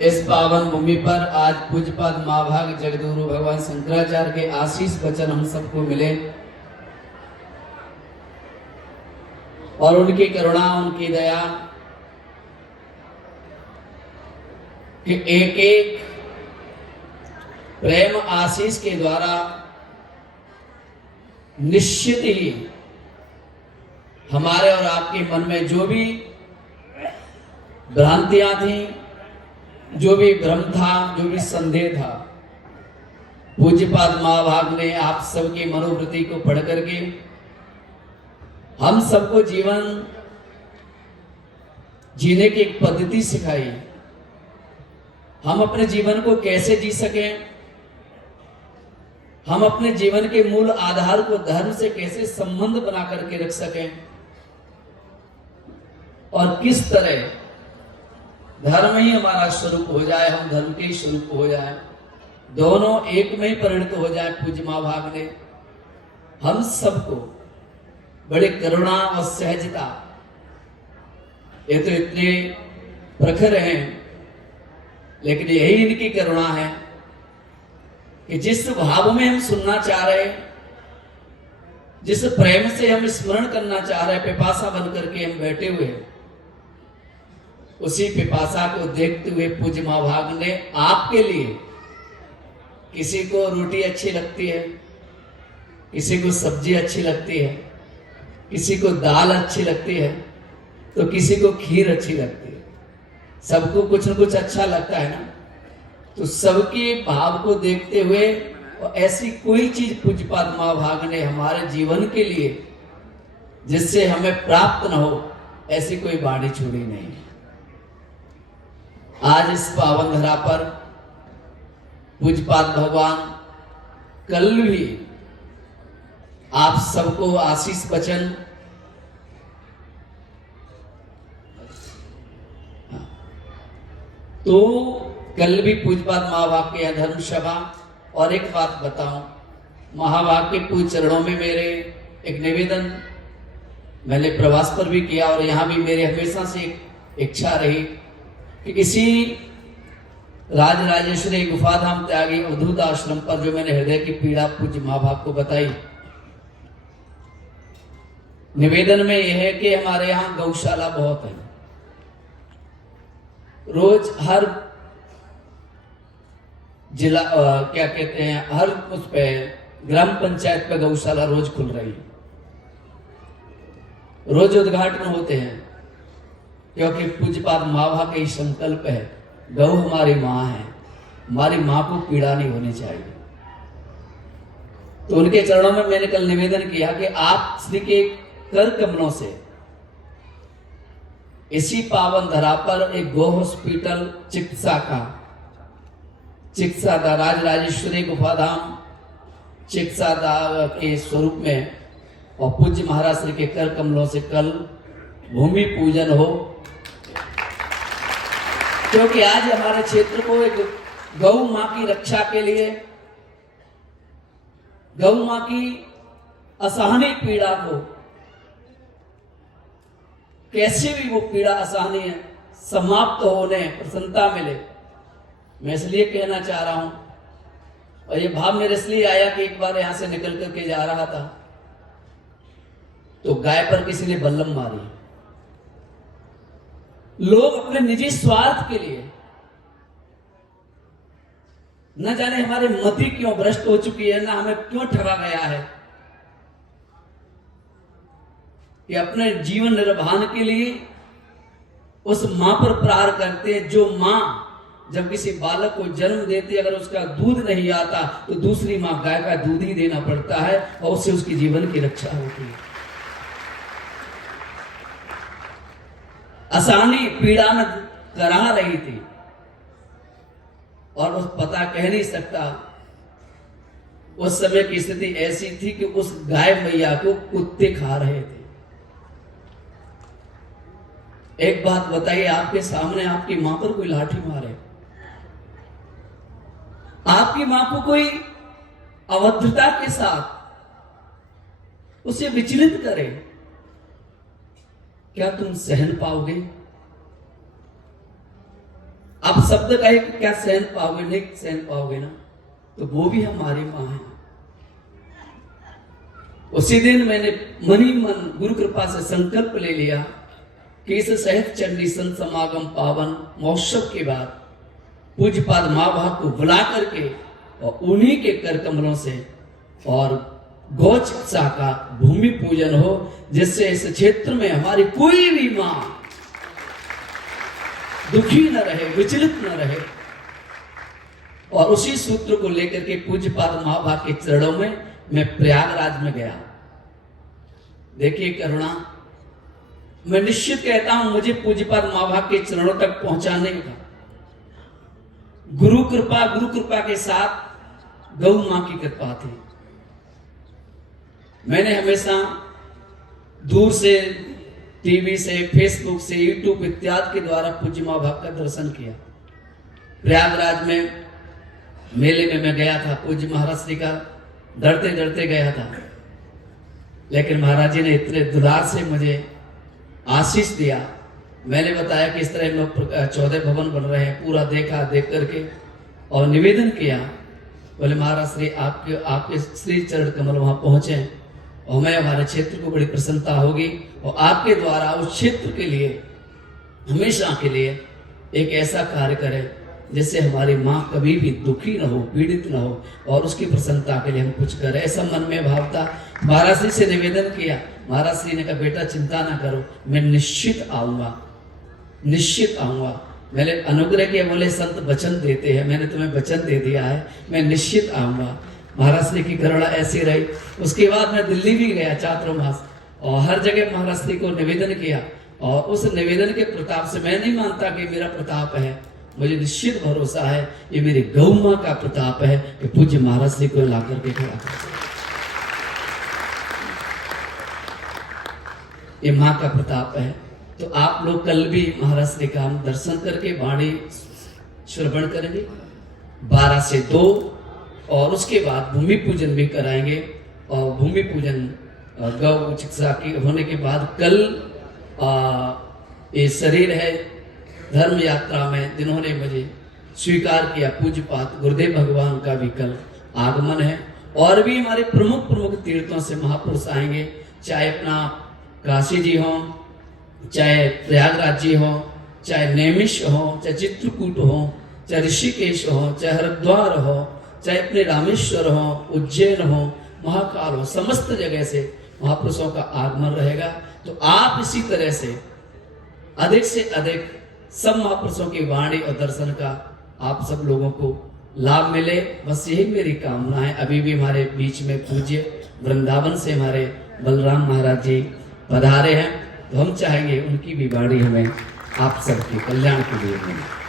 इस पावन भूमि पर आज पूज्यपाद महाभाग जगद्गुरु भगवान शंकराचार्य के आशीष वचन हम सबको मिले और उनकी करुणा, उनकी दया कि एक एक प्रेम आशीष के द्वारा निश्चित ही हमारे और आपके मन में जो भी भ्रांतियां थी, जो भी भ्रम था, जो भी संदेह था, पूज्यपाद महाभाग ने आप सबकी मनोवृत्ति को पढ़ करके हम सबको जीवन जीने की एक पद्धति सिखाई। हम अपने जीवन को कैसे जी सकें, हम अपने जीवन के मूल आधार को धर्म से कैसे संबंध बना करके रख सकें और किस तरह धर्म ही हमारा स्वरूप हो जाए, हम धर्म के ही स्वरूप हो जाए, दोनों एक में ही परिणत हो जाए। पूज्य महाभाग ने हम सबको बड़े करुणा और सहजता, ये तो इतने प्रखर हैं, लेकिन यही इनकी करुणा है कि जिस भाव में हम सुनना चाह रहे, जिस प्रेम से हम स्मरण करना चाह रहे, पिपासा बन करके हम बैठे हुए हैं, उसी पिपासा को देखते हुए पूज्य महाभाग ने आपके लिए, किसी को रोटी अच्छी लगती है, किसी को सब्जी अच्छी लगती है, किसी को दाल अच्छी लगती है, तो किसी को खीर अच्छी लगती है, सबको कुछ न कुछ अच्छा लगता है ना। तो सबके भाव को देखते हुए और ऐसी कोई चीज पूज्यपाद महाभाग ने हमारे जीवन के लिए जिससे हमें प्राप्त न हो, ऐसी कोई बाणी छोड़ी नहीं। आज इस पावन धरा पर पूज्यपाद भगवान कल भी आप सबको आशीष वचन तो कल भी पूज्यपाद महाभाग के धर्म सभा। और एक बात बताऊं, महाभाग के पूज्य चरणों में मेरे एक निवेदन, मैंने प्रवास पर भी किया और यहां भी मेरे हमेशा से एक इच्छा रही कि किसी राजराजेश्वरी गुफाधाम त्यागी अवधूत आश्रम पर जो मैंने हृदय की पीड़ा पूज्य महाभाग को बताई, निवेदन में यह है कि हमारे यहाँ गौशाला बहुत है। रोज हर जिला क्या कहते हैं, हर उस पे ग्राम पंचायत पे गौशाला रोज खुल रही है, रोज उद्घाटन होते हैं, क्योंकि पूज्यपाद महाभाग का ही संकल्प है, गौ हमारी माँ है, हमारी माँ को पीड़ा नहीं होनी चाहिए। तो उनके चरणों में मैंने कल निवेदन किया कि आप श्री के कर कमलों से इसी पावन धरा पर एक गो हॉस्पिटल चिकित्सा का राजराजेश्वरी गुफाधाम चिकित्सा के स्वरूप में और पूज्य महाराज श्री के कर कमलों से कल भूमि पूजन हो, क्योंकि आज हमारे क्षेत्र को एक गौ मां की रक्षा के लिए, गौ मां की असहनीय पीड़ा को कैसे भी वो पीड़ा असहनीय समाप्त होने प्रसन्नता मिले, मैं इसलिए कहना चाह रहा हूं। और ये भाव मेरे इसलिए आया कि एक बार यहां से निकल करके जा रहा था तो गाय पर किसी ने बल्लम मारी। लोग अपने निजी स्वार्थ के लिए, न जाने हमारे मति क्यों भ्रष्ट हो चुकी है, ना हमें क्यों ठगा गया है कि अपने जीवन निर्वाहन के लिए उस मां पर प्रहार करते हैं, जो मां जब किसी बालक को जन्म देती है, अगर उसका दूध नहीं आता तो दूसरी मां गाय का दूध ही देना पड़ता है और उससे उसकी जीवन की रक्षा होती है। आसानी पीड़ा में करा रही थी और उस पता कह नहीं सकता, उस समय की स्थिति ऐसी थी कि उस गाय मैया को कुत्ते खा रहे थे। एक बात बताइए, आपके सामने आपकी मां पर कोई लाठी मारे, आपकी मां को कोई अभद्रता के साथ उसे विचलित करे, क्या तुम सहन पाओगे? अब शब्द कहे कि क्या सहन पाओगे, नहीं सहन पाओगे ना, तो वो भी हमारी माँ है। उसी दिन मैंने मन ही मन गुरु कृपा से संकल्प ले लिया कि इस सहज चंडी संत समागम पावन महोत्सव के बाद पूज्यपाद माँ भाग को बुला करके और उन्हीं के कर कमलों से और गौ चिकित्सा का भूमि पूजन हो, जिससे इस क्षेत्र में हमारी कोई भी माँ दुखी न रहे, विचलित न रहे। और उसी सूत्र को लेकर के पूज्यपाद माँ भाग के चरणों में मैं प्रयागराज में गया। देखिए करुणा, मैं निश्चित कहता हूं मुझे पूज्यपाद माँ भाग के चरणों तक पहुंचाने का गुरु कृपा के साथ गौ मां की कृपा थी। मैंने हमेशा दूर से टीवी से, फेसबुक से, यूट्यूब इत्यादि के द्वारा पूज्य माँ भाग का दर्शन किया। प्रयागराज में मेले में मैं गया था, पूज्य महाराज श्री का डरते डरते गया था, लेकिन महाराज जी ने इतने दुलार से मुझे आशीष दिया। मैंने बताया कि इस तरह लोग 14 भवन बन रहे हैं, पूरा देखा, देख करके और निवेदन किया। बोले महाराज श्री आपके श्री चरण कमल वहां पहुंचे और मैं हमारे क्षेत्र को बड़ी प्रसन्नता होगी और आपके द्वारा उस क्षेत्र के लिए हमेशा के लिए एक ऐसा कार्य करें जिससे हमारी माँ कभी भी दुखी न हो, पीड़ित न हो, और उसकी प्रसन्नता के लिए हम कुछ करें। ऐसा मन में भाव था। महाराज श्री से निवेदन किया। महाराज श्री ने कहा बेटा चिंता ना करो, मैं निश्चित आऊंगा, निश्चित आऊंगा। मैंने अनुग्रह किया, बोले संत वचन देते हैं, मैंने तुम्हें वचन दे दिया है, मैं निश्चित आऊंगा। महाराज श्री की करुणा ऐसी रही। उसके बाद मैं दिल्ली भी गया चातुर्मास और हर जगह महाराज श्री को निवेदन किया, और उस निवेदन के प्रताप से मैं नहीं मानता कि मेरा प्रताप है, मुझे निश्चित भरोसा है ये मेरी गौ मां का प्रताप है कि पूज्य महाराज श्री को ला करके खड़ा कर, ये मां का प्रताप है। तो आप लोग कल भी महाराज श्री का हम दर्शन करके वाणी श्रवण करेंगे 12 से 2, और उसके बाद भूमि पूजन भी कराएंगे। और भूमि पूजन गौ चिकित्सा की होने के बाद कल ये शरीर है धर्म यात्रा में जिन्होंने मुझे स्वीकार किया, पूज्यपाद गुरुदेव भगवान का भी कल आगमन है। और भी हमारे प्रमुख तीर्थों से महापुरुष आएंगे, चाहे अपना काशी जी हो, चाहे प्रयागराज जी हो, चाहे नैमिष हो, चाहे चित्रकूट हो, चाहे ऋषिकेश हो, चाहे हरिद्वार हो, चाहे अपने रामेश्वर हो, उज्जैन हो, महाकाल हो, समस्त जगह से महापुरुषों का आगमन रहेगा। तो आप इसी तरह से अधिक सब महापुरुषों की वाणी और दर्शन का आप सब लोगों को लाभ मिले, बस यही मेरी कामना है। अभी भी हमारे बीच में पूज्य वृंदावन से हमारे बलराम महाराज जी पधारे हैं, तो हम चाहेंगे उनकी भी वाणी हमें आप सबके कल्याण के लिए मिले।